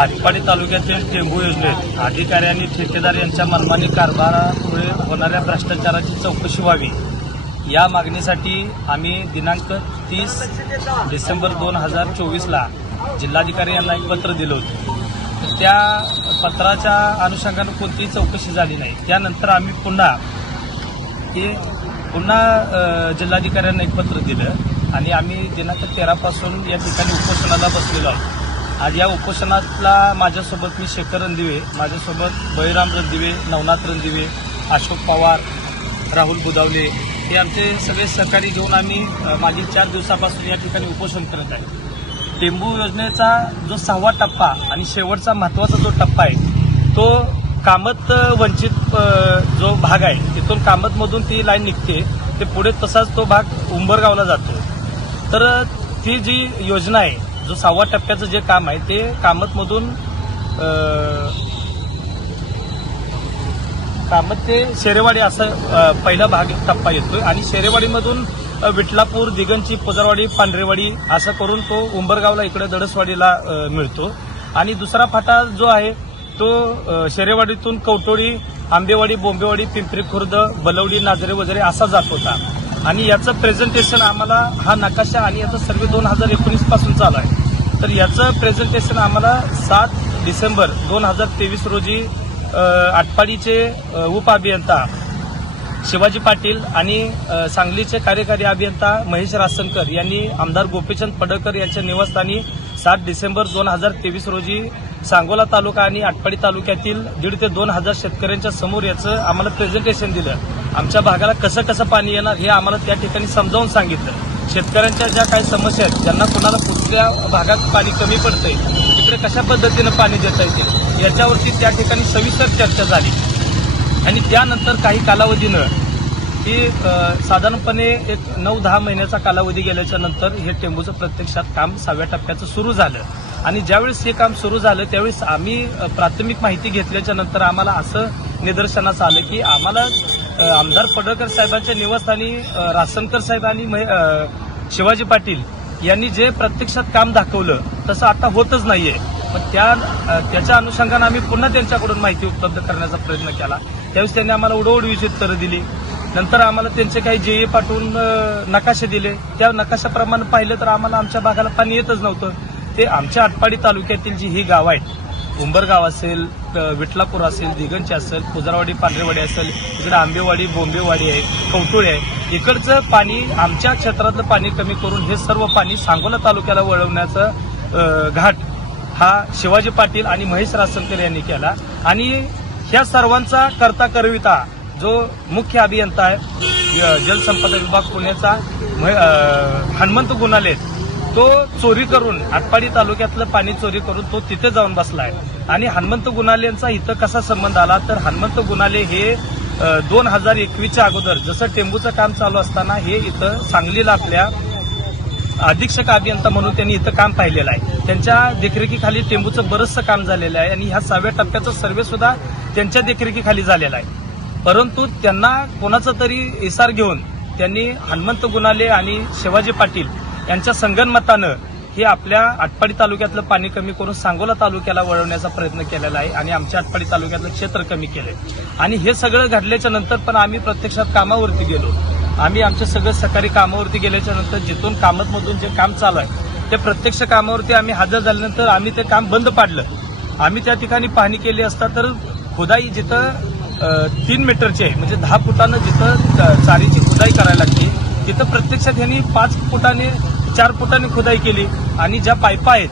आटपाडी तालुक्यातील टेंबू योजनेत अधिकारी आणि ठेकेदार यांच्या मनमानी कारभारामुळे होणाऱ्या भ्रष्टाचाराची चौकशी व्हावी. या मागणीसाठी आम्ही दिनांक तीस डिसेंबर दोन हजार चोवीसला जिल्हाधिकारी यांना एक पत्र दिलं होतं. त्या पत्राच्या अनुषंगानं कोणतीही चौकशी झाली नाही. त्यानंतर आम्ही पुन्हा ते पुन्हा जिल्हाधिकाऱ्यांना एक पत्र दिलं आणि आम्ही दिनांक तेरापासून या ठिकाणी उपोषणाला बसलेलो आहोत. आज या उपोषणातला माझ्यासोबत मी शेखर रणदिवे माझ्यासोबत बळीराम रणदिवे नवनाथ रणदिवे अशोक पवार राहुल बुदावले हे आमचे सगळे सहकारी घेऊन आम्ही मागील चार दिवसापासून या ठिकाणी उपोषण करत आहे. टेंबू योजनेचा जो सहावा टप्पा आणि शेवटचा महत्त्वाचा जो टप्पा आहे तो कामत वंचित जो भाग आहे तिथून कामतमधून ती लाईन निघते ते पुढे तसाच तो भाग उंबरगावला जातो. तर ती जी योजना आहे जो सहावा टप्प्याचं जे काम आहे ते कामतमधून कामत ते शेरेवाडी असं पहिला भाग टप्पा येतोय. आणि शेरेवाडीमधून विठलापूर दिगंची पुजारवाडी पांढरेवाडी असं करून तो उंबरगावला इकडे दडसवाडीला मिळतो. आणि दुसरा फाटा जो आहे तो शेरेवाडीतून कवटोळी आंबेवाडी बोंबेवाडी पिंपरी खुर्द बलवडी नाजरे वगैरे असा जात होता. आणि याचं प्रेझेंटेशन आम्हाला हा नकाशा आणि याचं सर्वे दोन हजार एकोणीसपासून चालू आहे. तर याचं प्रेझेंटेशन आम्हाला सात डिसेंबर दोन हजार तेवीस रोजी आटपाडीचे उपअभियंता शिवाजी पाटील आणि सांगलीचे कार्यकारी अभियंता महेश रासनकर यांनी आमदार गोपीचंद पडळकर यांच्या निवासस्थानी सात डिसेंबर दोन हजार तेवीस रोजी सांगोला तालुका आणि आटपाडी तालुक्यातील दीड ते दोन हजार शेतकऱ्यांच्या समोर याचं आम्हाला प्रेझेंटेशन दिलं. आमच्या भागाला कसं कसं पाणी येणार हे आम्हाला त्या ठिकाणी समजावून सांगितलं. शेतकऱ्यांच्या ज्या काही समस्या आहेत ज्यांना कुणाला कुठल्या भागात पाणी कमी पडतंय तिकडे कशा पद्धतीनं पाणी देता येते याच्यावरती त्या ठिकाणी सविस्तर चर्चा झाली. आणि त्यानंतर काही कालावधीनं ही साधारणपणे एक नऊ दहा महिन्याचा कालावधी गेल्याच्यानंतर हे टेंबूचं प्रत्यक्षात काम सहाव्या टप्प्याचं सुरू झालं. आणि ज्यावेळेस हे काम सुरू झालं त्यावेळेस आम्ही प्राथमिक माहिती घेतल्याच्या नंतर आम्हाला असं निदर्शनास आलं की आम्हाला आमदार पडळकर साहेबांच्या निवासस्थानी रासनकर साहेब आणि महे- शिवाजी पाटील यांनी जे प्रत्यक्षात काम दाखवलं तसं आता होतच नाहीये. मग त्या त्याच्या अनुषंगानं आम्ही पुन्हा त्यांच्याकडून माहिती उपलब्ध करण्याचा प्रयत्न केला. त्यावेळेस त्यांनी आम्हाला उडवडवीची उत्तरं दिली. नंतर आम्हाला त्यांचे काही जेई पाठवून नकाशे दिले. त्या नकाशाप्रमाणे पाहिलं तर आम्हाला आमच्या भागाला पाणी येतच नव्हतं. ते आमच्या आटपाडी तालुक्यातील जी ही गाव आहेत उंबरगाव असेल विठलापूर असेल दिगंची असेल पुजारवाडी पांढरेवाडी असेल इकडे आंबेवाडी बोंबेवाडी आहे कवटुळे आहे. इकडचं पाणी आमच्या क्षेत्रातलं पाणी कमी करून हे सर्व पाणी सांगोला तालुक्याला वळवण्याचं घाट हा शिवाजी पाटील आणि महेश रासनकर यांनी केला. आणि ह्या सर्वांचा करता करविता जो मुख्य अभियंता आहे जलसंपदा विभाग पुण्याचा हनुमंत गुणाले तो चोरी करून आटपाडी तालुक्यातलं पाणी चोरी करून तो तिथे जाऊन बसला आहे आणि हनुमंत गुणाले यांचा इथं कसा संबंध आला? तर हनुमंत गुणाले हे दोन हजार एकवीसच्या अगोदर जसं टेंबूचं काम चालू असताना हे इथं सांगलीला आपल्या अधीक्षक अभियंता म्हणून त्यांनी इथं काम पाहिलेलं आहे. त्यांच्या देखरेखीखाली टेंबूचं बरंचसं काम झालेलं आहे आणि ह्या सहाव्या टप्प्याचं सर्वे सुद्धा त्यांच्या देखरेखीखाली झालेला आहे. परंतु त्यांना कोणाचा तरी इसार घेऊन त्यांनी हनुमंत गुणाले आणि शिवाजी पाटील यांच्या संगनमतानं हे आपल्या आटपाडी तालुक्यातलं पाणी कमी करून सांगोला तालुक्याला वळवण्याचा प्रयत्न केलेला आहे आणि आमच्या आटपाडी तालुक्यातलं क्षेत्र कमी केलंय. आणि हे सगळं घडल्याच्या नंतर पण आम्ही प्रत्यक्षात कामावरती गेलो. आम्ही आमचे सगळे सकाळी कामावरती गेल्याच्यानंतर जिथून कामतमधून जे काम चालू आहे ते प्रत्यक्ष कामावरती आम्ही हजर झाल्यानंतर आम्ही ते काम बंद पाडलं. आम्ही त्या ठिकाणी पाहणी केली असता तर खुदाई जिथं तीन मीटरची आहे म्हणजे दहा फुटानं जिथं चारीची खुदाई करायला लागते तिथं प्रत्यक्षात यांनी पाच फुटाने चार फुटांनी खुदाई केली आणि ज्या पायपा आहेत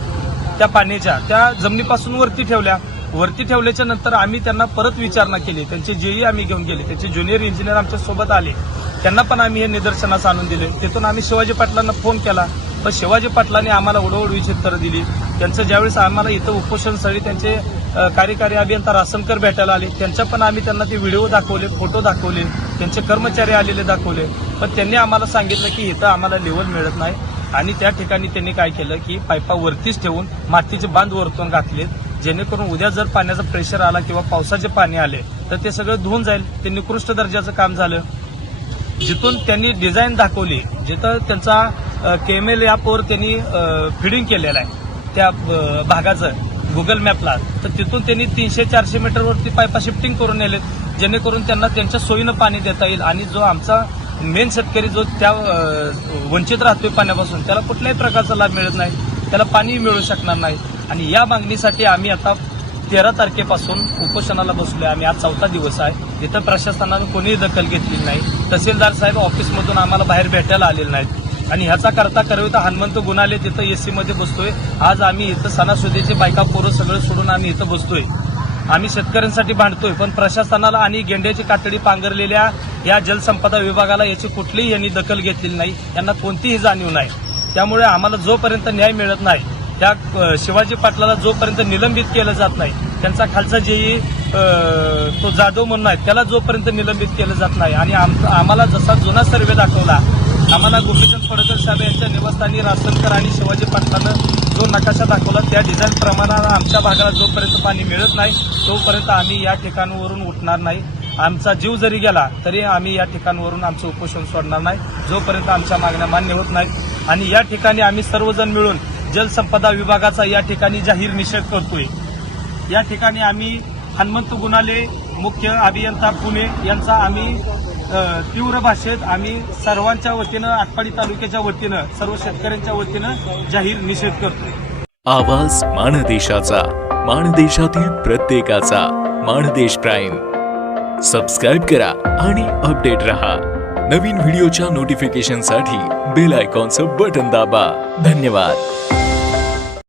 त्या पाण्याच्या त्या जमिनीपासून वरती ठेवल्या. वरती ठेवल्याच्या नंतर आम्ही त्यांना परत विचारणा केली. त्यांचे जेई आम्ही घेऊन गेले. त्यांचे ज्युनियर इंजिनियर आमच्यासोबत आले. त्यांना पण आम्ही हे निदर्शनास आणून दिले. तिथून आम्ही शिवाजी पाटलांना फोन केला. पण शिवाजी पाटलांनी आम्हाला उडवडवीची उत्तरं दिली. त्यांचं ज्यावेळेस आम्हाला इथं उपोषण स्थळी त्यांचे कार्यकारी अभियंता रासनकर भेटायला आले. त्यांच्या पण आम्ही त्यांना ते व्हिडिओ दाखवले फोटो दाखवले. त्यांचे कर्मचारी आलेले दाखवले. पण त्यांनी आम्हाला सांगितलं की इथं आम्हाला लेवल मिळत नाही. आणि त्या ठिकाणी त्यांनी काय केलं की पाईपा वरतीच ठेवून मातीचे बांध वरतून घातलेत. जेणेकरून उद्या जर पाण्याचा प्रेशर आला किंवा पावसाचे पाणी आले तर ते सगळं धुवून जाईल. ते निकृष्ट दर्जाचं काम झालं. जिथून त्यांनी डिझाईन दाखवली जिथं त्यांचा केएमएल ॲपवर त्यांनी फिडिंग केलेलं आहे. त्या भागाचं गुगल मॅपला तर तिथून त्यांनी तीनशे चारशे मीटरवरती पायपा शिफ्टिंग करून नेलेत. जेणेकरून त्यांना त्यांच्या सोयीनं पाणी देता येईल. आणि जो आमचा मेन शेतकरी जो त्या वंचित राहतोय पाण्यापासून त्याला कुठल्याही प्रकारचा लाभ मिळत नाही त्याला पाणी मिळू शकणार नाही. आणि या मागणीसाठी आम्ही आता तेरा तारखेपासून उपोषणाला बसलोय. आम्ही आज चौथा दिवस आहे. इथं प्रशासनानं कोणीही दखल घेतली नाही. तहसीलदार साहेब ऑफिसमधून आम्हाला बाहेर भेटायला आलेले नाहीत. आणि ह्याचा करता करविता हनुमंत गुणाले तिथं एसीमध्ये बसतोय आज आम्ही इथं सणासुदीचे बायका पोरं सगळं सोडून आम्ही इथं बसतोय. आम्ही शेतकऱ्यांसाठी भांडतोय पण प्रशासनाला आणि गेंड्याची कातडी पांघरलेल्या या जलसंपदा विभागाला याची कुठलीही यांनी दखल घेतलेली नाही. यांना कोणतीही जाणीव नाही. त्यामुळे आम्हाला जोपर्यंत न्याय मिळत नाही त्या शिवाजी पाटलाला जोपर्यंत निलंबित केलं जात नाही त्यांचा खालचा जेही तो जाधव म्हणून आहे त्याला जोपर्यंत निलंबित केलं जात नाही आणि आम- आम्हाला जसा जुना सर्वे दाखवला आम्हाला गोपीचंद फडकर साहेब यांच्या निवासस्थानी रासनकर आणि शिवाजी पाटलानं जो नकाशा दाखवला त्या डिझाईन प्रमाणानं आमच्या भागाला जोपर्यंत पाणी मिळत नाही तोपर्यंत आम्ही या ठिकाणावरून उठणार नाही. आमचा जीव जरी गेला तरी आम्ही या ठिकाणावरून आमचं उपोषण सोडणार नाही जोपर्यंत आमच्या मागण्या मान्य होत नाहीत. आणि या ठिकाणी आम्ही सर्वजण मिळून जलसंपदा विभागाचा या ठिकाणी जाहीर निषेध करतोय. या ठिकाणी आम्ही हनुमंत गुणाले मुख्य अभियंता पुणे यांचा आम्ही तीव्र भाषेत आम्ही सर्वांच्या वतीनं आटपाडी तालुक्याच्या वतीनं सर्व शेतकऱ्यांच्या वतीनं जाहीर निषेध करतो. आवाज माणदेशाचा माणदेशातील प्रत्येकाचा माणदेश प्राईम. सबस्क्राईब करा आणि अपडेट रहा. नवीन व्हिडिओच्या नोटिफिकेशनसाठी बेल आयकॉनचं बटन दाबा. धन्यवाद.